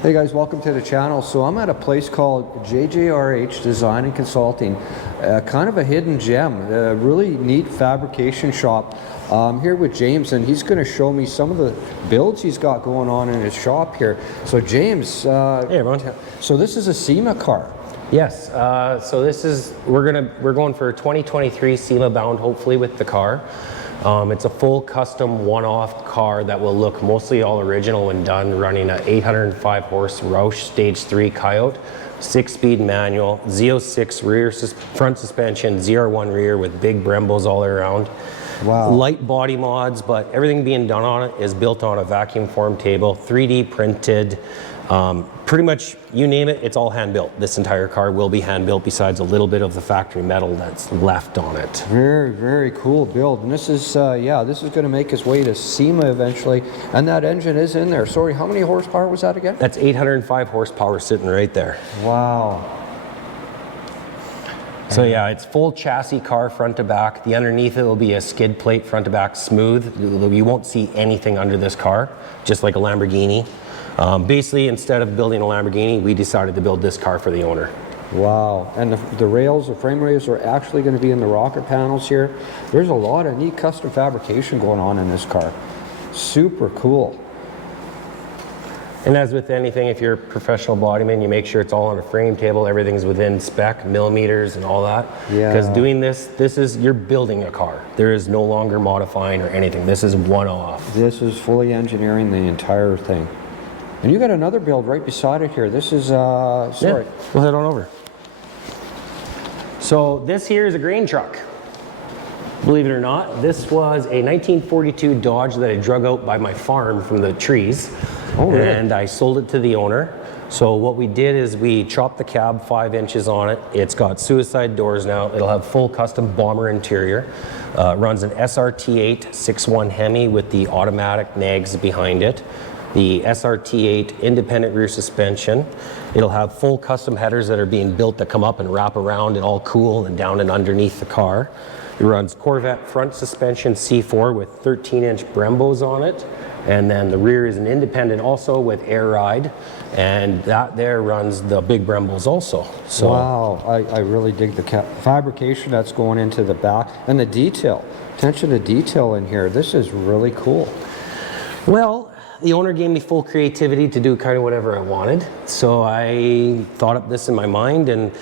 Hey guys, welcome to the channel. So I'm at a place called JJRH Design and Consulting, kind of a hidden gem, a really neat fabrication shop. I'm here with James and he's going to show me some of the builds he's got going on in his shop here. So James, hey everyone. So this is a SEMA car. Yes, so this is, we're going for a 2023 SEMA bound hopefully with the car. It's a full custom one-off car that will look mostly all original when done, running an 805 horse Roush Stage 3 Coyote, 6-speed manual, Z06 front suspension, ZR1 rear with big Brembos all around. Wow. Light body mods, but everything being done on it is built on a vacuum form table, 3D printed. Pretty much, you name it, it's all hand built. This entire car will be hand built besides a little bit of the factory metal that's left on it. Very, very cool build. And this is, yeah, this is going to make its way to SEMA eventually. And that engine is in there. Sorry, how many horsepower was that again? That's 805 horsepower sitting right there. Wow. So yeah, it's full chassis car front to back. The underneath it will be a skid plate front to back smooth. You won't see anything under this car, just like a Lamborghini. Basically, instead of building a Lamborghini, we decided to build this car for the owner. Wow, and the rails, the frame rails are actually going to be in the rocker panels here. There's a lot of neat custom fabrication going on in this car. Super cool. And as with anything, if you're a professional bodyman, you make sure it's all on a frame table, everything's within spec, millimeters and all that. Yeah. Because doing this is, you're building a car. There is no longer modifying or anything. This is one-off. This is fully engineering the entire thing. And you got another build right beside it here. This is, sorry. Yeah, we'll head on over. So this here is a grain truck. Believe it or not, this was a 1942 Dodge that I drug out by my farm from the trees. Oh, really? And I sold it to the owner. So what we did is we chopped the cab 5 inches on it. It's got suicide doors now. It'll have full custom bomber interior. Runs an SRT8 6.1 Hemi with the automatic nags behind it. The SRT8 independent rear suspension. It'll have full custom headers that are being built that come up and wrap around and all cool and down and underneath the car. It runs Corvette front suspension C4 with 13-inch Brembos on it. And then the rear is an independent also with air ride. And that there runs the big Brembos also. So, wow, I really dig the fabrication that's going into the back and the detail. Attention to detail in here. This is really cool. Well, the owner gave me full creativity to do kind of whatever I wanted. So I thought up this in my mind and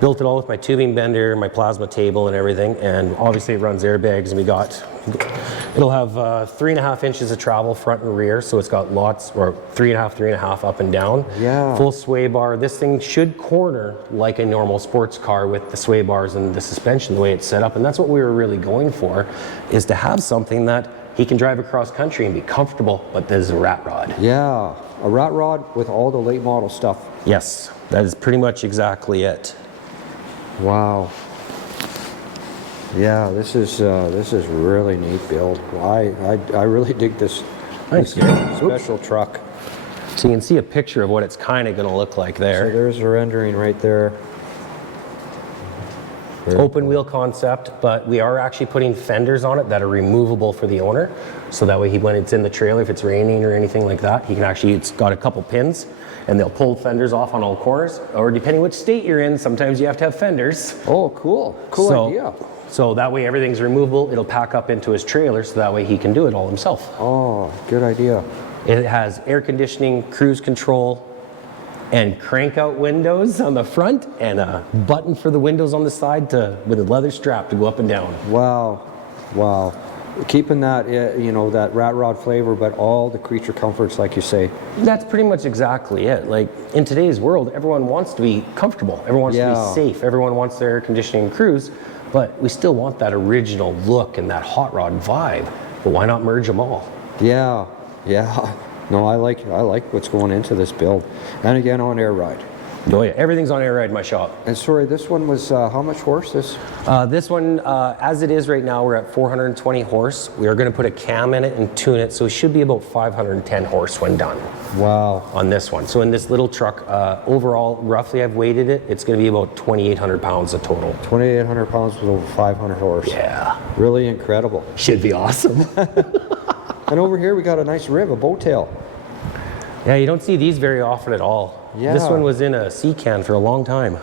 built it all with my tubing bender, my plasma table and everything. And obviously it runs airbags, and it'll have 3.5 inches of travel front and rear. So it's got lots, or 3.5 up and down. Yeah. Full sway bar. This thing should corner like a normal sports car with the sway bars and the suspension, the way it's set up. And that's what we were really going for, is to have something that he can drive across country and be comfortable, but there's a rat rod. Yeah, a rat rod with all the late model stuff. Yes, that is pretty much exactly it. Wow. Yeah, this is really neat build. I really dig this. Thanks. This special truck. So you can see a picture of what it's kind of going to look like there. So there's a rendering right there. Open wheel concept, but we are actually putting fenders on it that are removable for the owner. So that way when it's in the trailer, if it's raining or anything like that, he can actually, it's got a couple pins and they'll pull fenders off on all corners, or depending which state you're in, sometimes you have to have fenders. Oh, cool. Cool idea. So that way everything's removable. It'll pack up into his trailer so that way he can do it all himself. Oh, good idea. It has air conditioning, cruise control, and crank out windows on the front, and a button for the windows on the side with a leather strap to go up and down. Wow, wow. Keeping that, you know, that rat rod flavor, but all the creature comforts, like you say. That's pretty much exactly it. Like in today's world, everyone wants to be comfortable. Everyone wants to be safe. Everyone wants their air conditioning and cruise, but we still want that original look and that hot rod vibe. But why not merge them all? Yeah, yeah. No, I like what's going into this build. And again, on air ride. Oh yeah, everything's on air ride in my shop. And sorry, this one was how much horse? This one, as it is right now, we're at 420 horse. We are going to put a cam in it and tune it, so it should be about 510 horse when done. Wow. On this one. So in this little truck, overall, roughly I've weighted it, it's going to be about 2,800 pounds a total. 2,800 pounds with over 500 horse. Yeah. Really incredible. Should be awesome. And over here we got a nice rib, a bow tail. Yeah, you don't see these very often at all. Yeah. This one was in a sea can for a long time.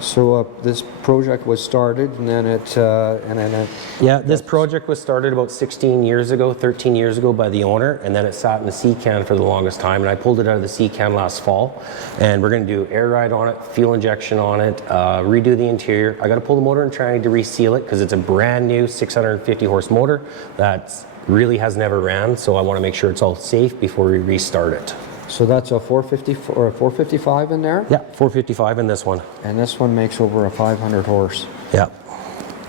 So this project was started, and then it Yeah, this project was started about 16 years ago, 13 years ago by the owner, and then it sat in the sea can for the longest time, and I pulled it out of the sea can last fall, and we're going to do air ride on it, fuel injection on it, redo the interior. I got to pull the motor and trying to reseal it because it's a brand new 650 horse motor that really has never ran, so I want to make sure it's all safe before we restart it. So that's a 450 or a 455 in there? Yeah, 455 in this one. And this one makes over a 500 horse. Yeah.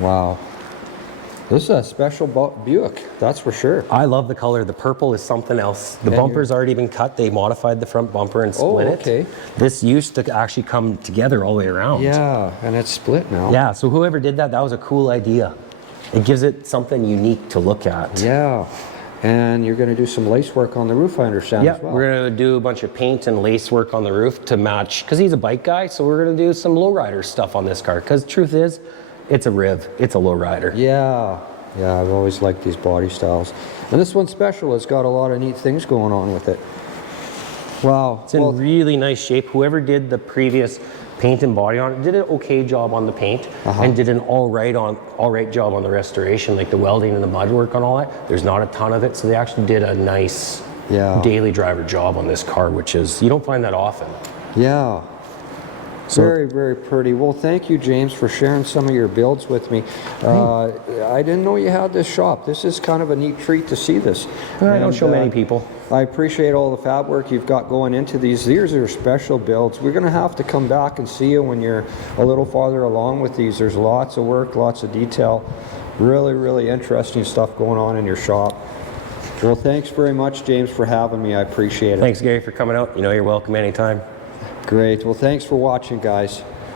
Wow. This is a special Buick, that's for sure. I love the color. The purple is something else. The bumper's already been cut. They modified the front bumper and split okay. it. This used to actually come together all the way around. Yeah, and it's split now. Yeah, so whoever did that, that was a cool idea. It gives it something unique to look at. Yeah. And you're going to do some lace work on the roof, I understand, Yeah, as well. we're going to do a bunch of paint and lace work on the roof to match, because he's a bike guy, so we're going to do some lowrider stuff on this car, because truth is, it's a Riv, it's a lowrider. Yeah, yeah, I've always liked these body styles. And this one's special, it's got a lot of neat things going on with it. Wow. It's in really nice shape. Whoever did the previous paint and body on it did an okay job on the paint and did an all right job on the restoration, like the welding and the mud work on all that. There's not a ton of it, so they actually did a nice daily driver job on this car, which is, you don't find that often. Yeah. So, very, very pretty. Well, thank you, James, for sharing some of your builds with me. I didn't know you had this shop. This is kind of a neat treat to see this. I don't show many people. I appreciate all the fab work you've got going into these. These are special builds. We're going to have to come back and see you when you're a little farther along with these. There's lots of work, lots of detail. Really, really interesting stuff going on in your shop. Well, thanks very much, James, for having me. I appreciate it. Thanks, Gary, for coming out. You know, you're welcome anytime. Great. Well, thanks for watching, guys.